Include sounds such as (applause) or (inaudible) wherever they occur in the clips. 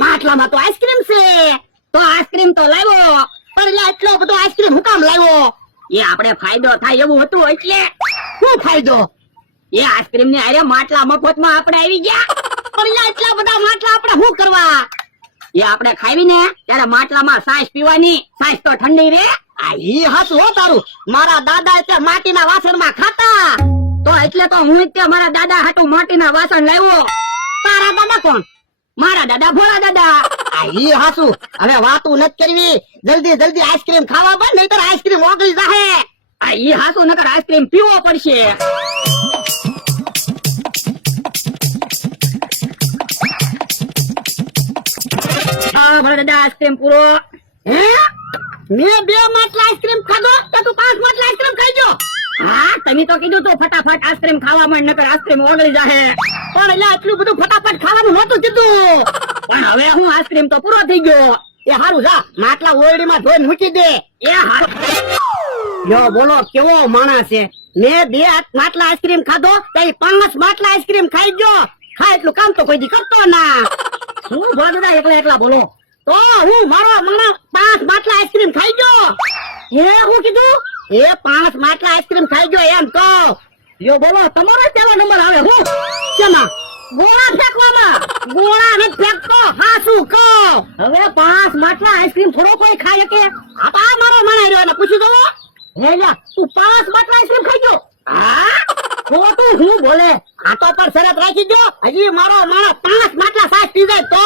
માટલામાં તો આઈસ્ક્રીમ છે. તો આઈસ્ક્રીમ તો લાવ્યો. પણ એટલે બધો આઈસ્ક્રીમ હું કામ લાવ્યો? એ આપણે ફાયદો થાય એવું હતું એટલે. શું ફાયદો? એ આઈસ્ક્રીમની અરે માટલા મફતમાં આપણે આવી ગયા. પણ એટલે બધા માટલા આપણે શું કરવા? એ આપણે ખાવી ને ત્યારે માટલામાં સાસ પીવાની. સાસ તો ઠંડી રે. આ ઈ હાચું હો તારું. મારા દાદા એટલે માટીના વાસણમાં ખાતા. તો એટલે તો હું તે મારા દાદા હાટું માટીના વાસણ લાવ્યો. તારા દાદા કોણ? મારા દાદા ભોળા દાદા. (laughs) ઈ હાચું હવે વાતું નથી કરવી. જલ્દી જલ્દી આઈસ્ક્રીમ ખાવા બન નહીતર આઈસ્ક્રીમ ઓગળી જાહે. આ ઈ હાચું નકર આઈસ્ક્રીમ પીવો પડશે. હા ભોળા દાદા આઈસ્ક્રીમ પૂરો. હે? મેં બે માટલા આઈસ્ક્રીમ ખાધો તો તું પાંચ માટલા આઈસ્ક્રીમ ખાઈ ગયો હા તમે તો કીધું તું ફટાફટ આઈસ્ક્રીમ ખાવા માંડ નકર આઈસ્ક્રીમ ઓગળી જાહે. પણ એટલે આટલું બધું ફટાફટ ખાવાનું નહોતું કીધું. પણ હવે હું આઈસ્ક્રીમ તો પૂરો થઈ ગયો. એ હારું, જા, માટલા ઓરડીમાં ધોઈ મૂકી દે. એ યો બોલો, કેવો માણસ છે? મેં બે માટલા આઈસ્ક્રીમ ખાધો તો પાંચ માટલા આઈસ્ક્રીમ ખાઈ ગયો. ખાય એટલું કામ તો કોઈ કરતો ના. હું ભોળા એકલા એકલા, બોલો. તો હું મારો મને પાંચ માટલા આઈસ્ક્રીમ ખાઈ ગયો. એ હું કીધું? એ પાંચ માટલા આઈસ્ક્રીમ ખાઈ ગયો એમ તો યો બોલો, તમારો કેવો નંબર આવે? હું, શેમાં? ગોળા ફેંકવામાં. ગોળા નથી ફેંકતો. હા, શું કહો? હવે પાંચ માટલા આઈસ્ક્રીમ થોડો કોઈ ખાય કે? આ મારો મણાઈ રહ્યો ને પૂછી દો હે. લ્યા તું પાંચ માટલા આઈસ્ક્રીમ ખાઈ ગયો? હા? ખોટું હું બોલે, આ તો પર શરત રાખી દો હજી મારો માણસ પાંચ માટલા સાસ પી જાય તો?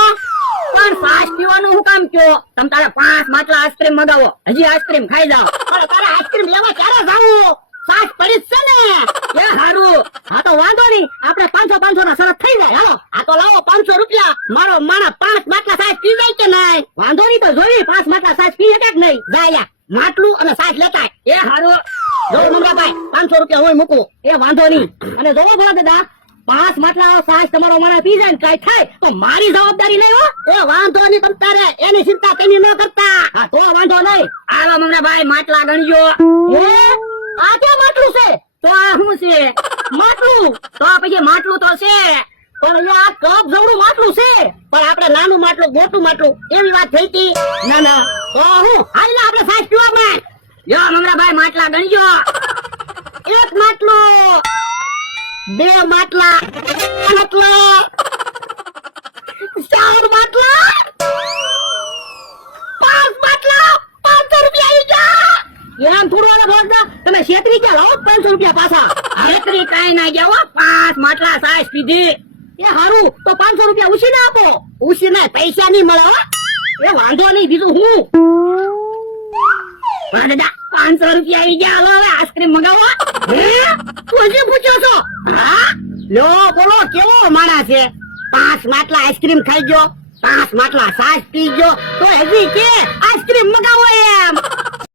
પણ સાસ પીવાનું હું કામ કયો? તમ તારે પાંચ માટલા આઈસ્ક્રીમ મગાવો. હજી આઈસ્ક્રીમ ખાઈ જાઓ. તારે આઈસ્ક્રીમ લેવા ક્યારે જાવું સાસ પડી જ છે ને એ હારું હા તો વાંધો નહીં આપણે પાંચસો પાંચસો ના શરત થઈ જાય હાલો આ તો લાવો પાંચસો રૂપિયા મારો માણસ પાંચ માટલા સાસ પી જાય કે નહીં વાંધો નહીં તો જોઈ પાંચ માટલા સાસ પી શકે કે નહીં? જાય માટલું અને સાસ લેતા એ હારો. જો, મમરાભાઈ, પાંચસો રૂપિયા હોય મૂકું એ વાંધો નહીં. અને જોવો ભલા દાદા, પાંચ માટલા સાસ તમારો મને પી જાય કાંઈ થાય, તો મારી જવાબદારી નહીં હો. એ વાંધો નહીં તમ તારે એની ચિંતા તેની ન કરતા. હા, તો વાંધો નહીં. આવો મમરાભાઈ, માટલા ગણજો. એ આ કે માટલું છે? તો આ શું છે? માટલું. તો પછી માટલું તો છે. પણ આ કપ જવડું માટલું છે, પણ આપણે નાનું માટલું મોટું માટલું, એવી વાત થઈ હતી. ના ના. તો હું હાલ આપણે સાસ પીવા માં જો મંગરાભાઈ માટલા ગણજો. એક માટલો, બે માટલા માટલો, ચાર માટલા, પાંચ માટલા, પાંચસો રૂપિયા આવી ગયા. એમ થોડું વાળા ભોગતા તમે છેતરી ક્યાં લાવો પાંચસો રૂપિયા પાછા. છેતરી કાંઈ ના ગયા પાંચ માટલા સાસ પીધી એ હારું, તો પાંચસો રૂપિયા ઉછી ને આપો. ઉછી ને પૈસા નહીં મળે એ વાંધો નહીં, બીજું હું? દાદા, પાંચસો રૂપિયા આવી ગયા. હાલો, હવે આઈસ્ક્રીમ મગાવો તું હજી પૂછ્યો છો? હા? લો, બોલો, કેવો માણસ છે? પાંચ માટલા આઈસ્ક્રીમ ખાઈ ગયો, પાંચ માટલા સાસ પી ગયો, તો હજી કે આઈસ્ક્રીમ મગાવો એમ.